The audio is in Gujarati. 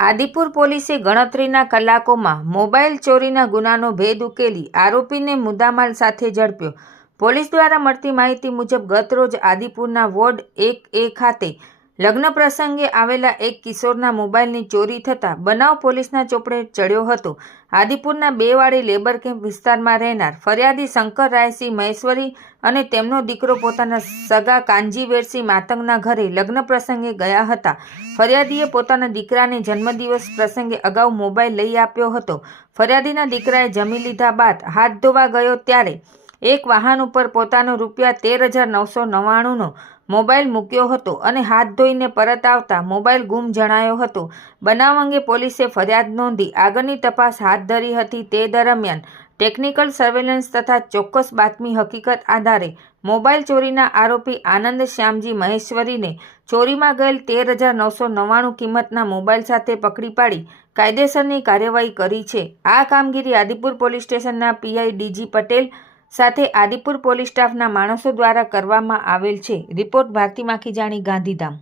આદિપુર પોલીસે ગણતરીના કલાકોમાં મોબાઈલ ચોરીના ગુનાનો ભેદ ઉકેલી આરોપીને મુદ્દામાલ સાથે ઝડપ્યો। પોલીસ દ્વારા મળતી માહિતી મુજબ ગતરોજ આદિપુરના વોર્ડ 1A ખાતે લગ્ન પ્રસંગે આવેલા એક કિશોરના મોબાઈલની ચોરી થતાં બનાવ પોલીસના ચોપડે ચડ્યો હતો। આદિપુરના બેવાડી લેબર કેમ્પ વિસ્તારમાં રહેનાર ફરિયાદી શંકર રાયસિંહ મહેશ્વરી અને તેમનો દીકરો પોતાના સગા કાનજીવેરસિંહ માતંગના ઘરે લગ્ન પ્રસંગે ગયા હતા। ફરિયાદીએ પોતાના દીકરાને જન્મદિવસ પ્રસંગે અગાઉ મોબાઈલ લઈ આપ્યો હતો। ફરિયાદીના દીકરાએ જમી લીધા બાદ હાથ ધોવા ગયો ત્યારે એક વાહન ઉપર પોતાનો ₹13,999નો મોબાઈલ મૂક્યો હતો અને હાથ ધોઈને પરત આવતા મોબાઈલ ગુમ જણાયો હતો। બનાવ અંગે પોલીસે ફરિયાદ નોંધી આગળની તપાસ હાથ ધરી હતી। તે દરમિયાન ટેકનિકલ સર્વેલન્સ તથા ચોક્કસ બાતમી હકીકત આધારે મોબાઈલ ચોરીના આરોપી આનંદ શ્યામજી મહેશ્વરીને ચોરીમાં ગયેલ ₹13,999 કિંમતના મોબાઈલ સાથે પકડી પાડી કાયદેસરની કાર્યવાહી કરી છે। આ કામગીરી આદિપુર પોલીસ સ્ટેશનના પીઆઈ ડીજી પટેલ સાથે આદિપુર પોલીસ સ્ટાફના માણસો દ્વારા કરવામાં આવેલ છે। રિપોર્ટ ભારતી માખીજાણી, ગાંધીધામ।